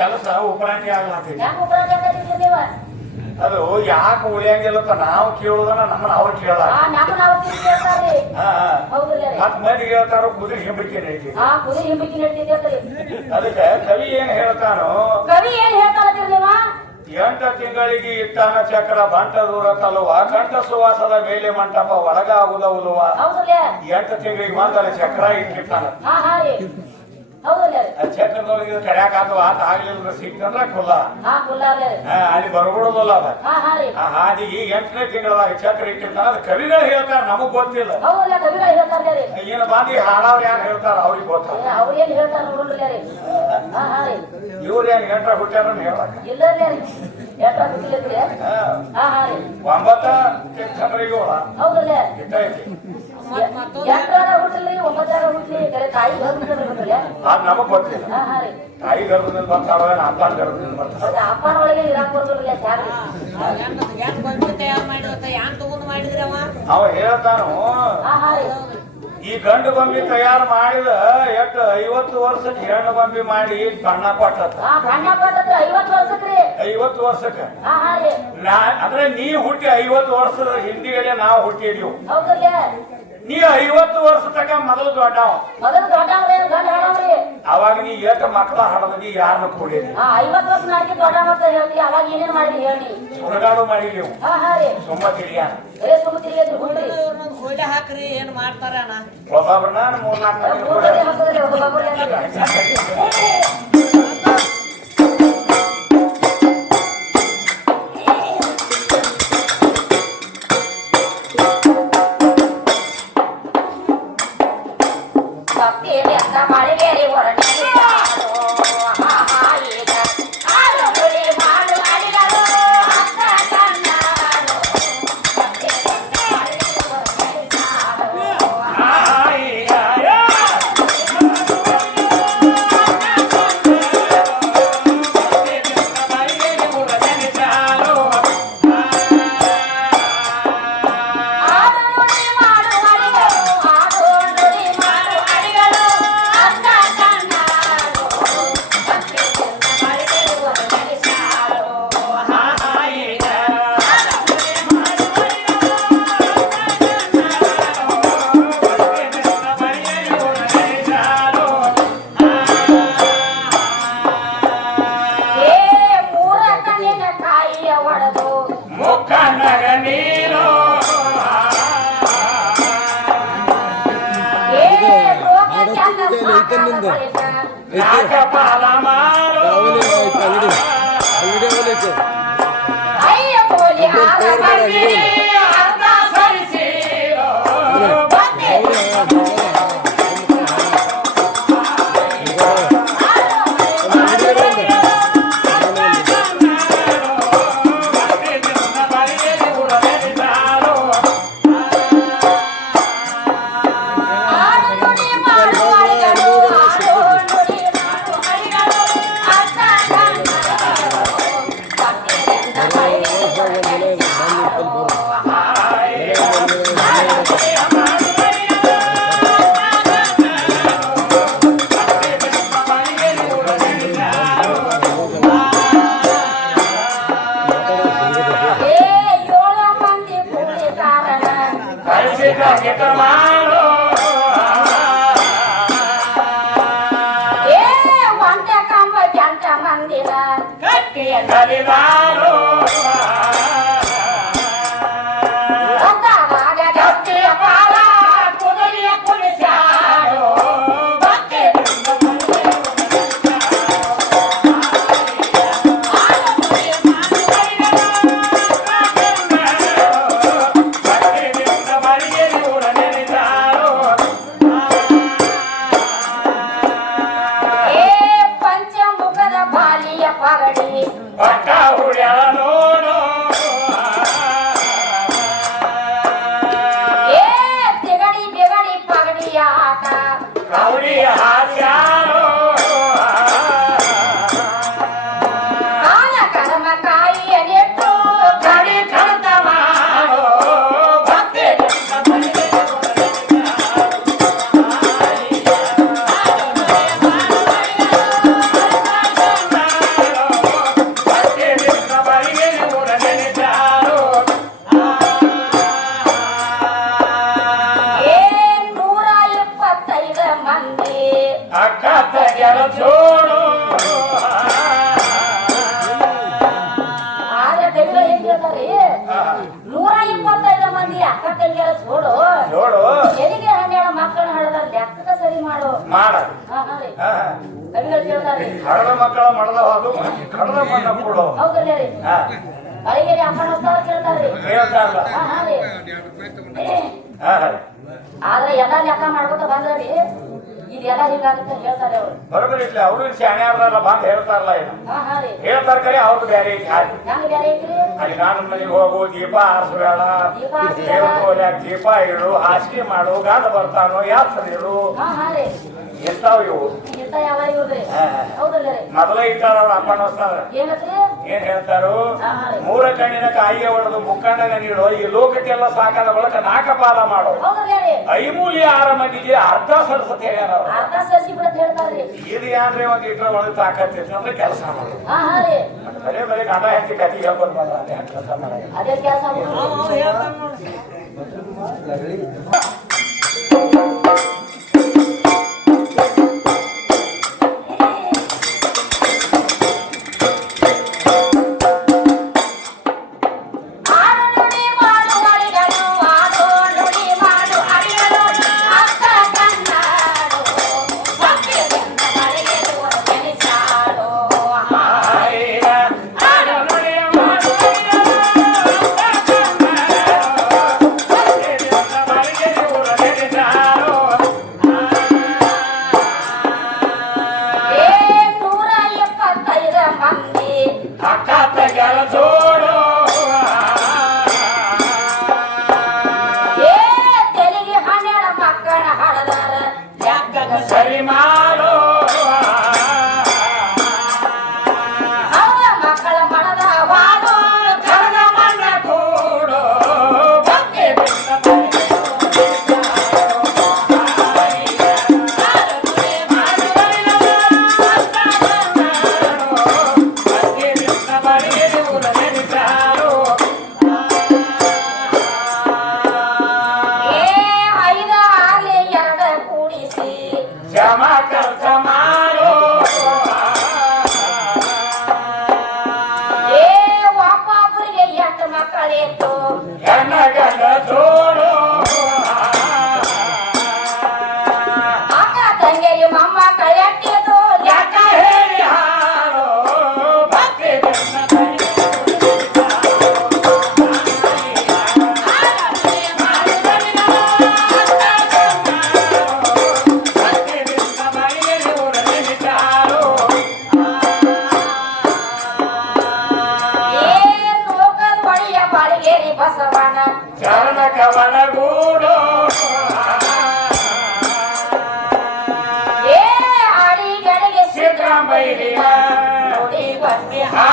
ಕೆಲಸ ಉಪರಾಂಟಿ ಆಗ್ಲಾತೀವಿ. ಯಾಕೆ ಉಪರಾಂಟಿ ಆಗತ್ತೀರಿ ನೀವ? ಅದು ಯಾಕೆ ಉಳಿಯಂಗಿಲ್ಲ ನಾವು ಕೇಳುದನ್ನ ನಮ್ಮನ್ನ ಅವ್ರು ಕೇಳ ನಮ್ಮನ್ನ ಅವ್ರು ಕೇಳ್ತಾರ್ರಿ. ಹೌದ್ರಿ. 10 ಮಂದಿ ಹೇಳ್ತಾರ ಕುದುರೆ ಹಿಂಬಕ್ಕೆ ನಡೀತಿ. ಕುದುರೆ ಹಿಂಬಕ್ಕೆ ನಡೀತೈತಿ. ಅದಕ್ಕೆ ಕವಿ ಏನ್ ಹೇಳ್ತಾನೋ, ಕವಿ ಏನ್ ಹೇಳ್ತಾರತ್ತೀರಿ ನೀವ? 8 ತಿಂಗಳಿಗೆ ಇಟ್ಟಾನ ಚಕ್ರ ಬಂಟ ದೂರ ತಲುವ ಕಂಠ ಸುವಾಸದ ಮೇಲೆ ಮಂಟಪ ಒಳಗಾಗುದವುಲುವ. 8 ತಿಂಗಳಿಗೆ ಮಾತ್ರ ಚಕ್ರ ಇಟ್ಟಿರ್ತಾನ. ಚಕ್ರದೊಳಗೆ ಕಡ್ಯಾಕ ಆತ ಆಗ್ಲಿಲ್ಲ ಸಿಕ್ತಂದ್ರ ಕುಲ್ಲ ಅಲ್ಲಿ ಬರ್ಬಿಡೋದಲ್ಲ ಅದ ಹಾದಿಗೆ 8ನೇ ತಿಂಗಳದಾಗ ಚಕ್ರ ಇಟ್ಟಿರ್ತಾನ. ಅದು ಕವಿಗಳು ಹೇಳ್ತಾರ, ನಮಗ್ ಗೊತ್ತಿಲ್ಲ. ಏನ್ ಬಾಂಧಿ ಹಾಡವ್ರು ಯಾರು ಹೇಳ್ತಾರ ಅವ್ರಿಗೆ ಗೊತ್ತಾರ. ಇವ್ರೇನ್ ಎಂಟ್ರ ಹುಟ್ಟ್ಯಾರ ಹೇಳಕ್ 9 ಚಂದ್ರಿಗೋಳ ಅದ್ ನಮಗ್ ಗೊತ್ತಿಲ್ಲ. ತಾಯಿ ಗರ್ಭದಲ್ಲಿ ಬರ್ತಾರ, ಅಪ್ಪನ ಗರ್ಭದಲ್ಲಿ ಬರ್ತಾರ. ಅವ ಹೇಳ್ತಾನು, ಈ ಗಂಡು ಬೊಂಬಿ ತಯಾರು ಮಾಡಿದ 50 ವರ್ಷಕ್ಕೆ ಹೆಣ್ಣು ಬೊಂಬಿ ಮಾಡಿ ಬಣ್ಣ ಕೊಟ್ಟತ್ತ. 50 ವರ್ಷಕ್ಕೆ ಅಂದ್ರೆ ನೀ ಹುಟ್ಟಿ 50 ವರ್ಷದ ಹಿಂದಿಗಡೆ ನಾವು ಹುಟ್ಟಿದೀವು. ನೀ 50 ವರ್ಷ ತಕ ಮೊದಲು ದೊಡ್ಡವ. ಅವಾಗ ನೀ ಏಟ ಮಕ್ಕಳ ಹಡದಿ ಯಾರನ್ನ ಕೂಡಿದಿ? 50 ವರ್ಷ ನಾಕಿ ದೊಡ್ಡ ಮಕ್ಕಳ ಹೇಳ್ತಿ. ಅವಾಗ ಏನೇನ್ ಮಾಡಿ ಹೇಳಿ? ಸುಡಗಾಡು ಮಾಡಿ ನೀವು ಸುಮ್ಮ ತಿರಿಯ ಹಾಕ್ರಿ ಏನ್ ಮಾಡ್ತಾರ ಅಣ್ಣ. ಒಬ್ಬೊಬ್ರನ್ನ 3-4 ಅಕ್ಕ ತೆಗೆರ ಜೋಡು ಆದ್ರೆ ಕವಿಗಳು ಏನ್ ಹೇಳ್ತಾರೆ 125 ಮಂದಿ ಅಕ್ಕ ತಂಗಿಯರ ಜೋಡು ಜೋಡು ಎಲ್ಲಿಗೆ 12 ಮಕ್ಕಳನ್ನ ಹಡದ ಲೆಕ್ಕ ಸರಿ ಮಾಡು ಮಾಡ ಕವಿಗಳು ಕೇಳ್ತಾರೆ ಹಡದ ಮಕ್ಕಳ ಮಡದ ಹೋದು ಕಡದ ಮಣ್ಣ ಕೊಡು ಹೌದಲ್ಲ ರೀ ಅಳಿಗೆರಿ ಅಪ್ಪನ ಉತ್ತರ ಕೇಳ್ತಾರ್ರಿ ಹೇಳ್ತಾರಲ್ಲ ಆದ್ರೆ ಎಲ್ಲ ಲೆಕ್ಕ ಮಾಡ್ಕೊತ ಬಂದ್ರಿ ಇದೆಲ್ಲ ಹೀಗಾಗುತ್ತೆ ಹೇಳ್ತಾರೆ ಅವ್ರು ಬರೋಬರಿ ಇರ್ಲಿ ಅವರು ಶಾಣೆ ಆದ್ರಲ್ಲ ಬಂದ್ ಹೇಳ್ತಾರಲ್ಲ ಏನು ರೀ ಹೇಳ್ತಾರ ಕರೆ ಅವ್ರದ್ದು ಬೇರೆ ಐತಿ ಹಾಗೆ ಹೆಂಗ್ ಬೇರೆ ಐತ್ರಿ ಅಲ್ಲಿ ನಾನು ಮನೆಗೆ ಹೋಗು ದೀಪ ಆರಿಸ್ಬೇಡ ದೀಪ ಇಡು ಹಾಸಿಗೆ ಮಾಡು ಗಾಂಡ ಬರ್ತಾನೋ ಯಾತ್ರಿರು ರೀ ಎಂತಾವ್ ಇವು ಇಂತ ಯಾವ ಇವ್ರಿ ಹೌದಲ್ಲ ರೀ ಮೊದಲ ಇಟ್ಟಾರ ಅವ್ರ ಅಪ್ಪನ ಹೊಸ್ತಾರ ಏನತ್ರಿ ಏನ್ ಹೇಳ್ತಾರು ಮೂರ ಕಣ್ಣಿನ ಕಾಯಿಗೆ ಹೊಡೆದು ಮುಕ್ಕಣ್ಣನ ನೀಡು ಈ ಲೋಕಕ್ಕೆಲ್ಲ ಸಾಕಾದ ಬಳಕ ನಾಕಪಾಲ ಮಾಡು ಹೌದಲ್ಲ ರೀ ಐಮೂಲಿ 6 ಮಂದಿಗೆ ಅರ್ಧ ಸರಸತೆ ಹೇಳ್ಯಾರ ಅವ್ರು. ಅರ್ಧ ಸಸಿ ಬಿಡತ್ ಹೇಳ್ತಾರ್ರಿ ಇದು ಏನ್ರಿ ಒಂದ್ ಇಟ್ರ ಒಳಗೆ ತಾಕತ್ತಿತ್ತು ಅಂದ್ರೆ ಕೆಲಸ ಮಾಡು ರೀ ಬರೇ ಬರೀ ಗಂಡ ಹೆಂಡತಿ ಕತಿ ಹೇಳ್ಕೊಂಡು ಬಂದ ಅದೇ ಕೆಲಸ ಮಾಡ ಅದೇ ಕೆಲಸ ಹೇಳ್ತಾನ ನೋಡಿ ಸರಿ ಮಾಡು ಮಕ್ಕಳ ಮನದ ವಾಡು ಕರ್ದ ಮಣ್ಣ ಕೂಡು ಭಕ್ತಿ ಜಮ ಕೆಲಸ ಮಾಡು ಒಬ್ಬೊಬ್ಬರಿಗೆ 8 ಮಕ್ಕಳಿತ್ತು ಹೆಣ್ಣ ಗಂಡ ಜೋಡು ಅಕ್ಕ ತಂಗಿಯರು ಮೊಮ್ಮಕ್ಕಳು ಎಟ್ಟಿದ್ದು ಯಾಕ ಹೇಳಿ ಹಾಡು ಭಕ್ತಿ ಬಸವನ ಚರಣ ಕವನಗೂಡು ಅಡಿಗಳಿಗೆ ಸಿದ್ದರಾಮಯ್ಯ ನೋಡಿ ಬಂದೆ ಆ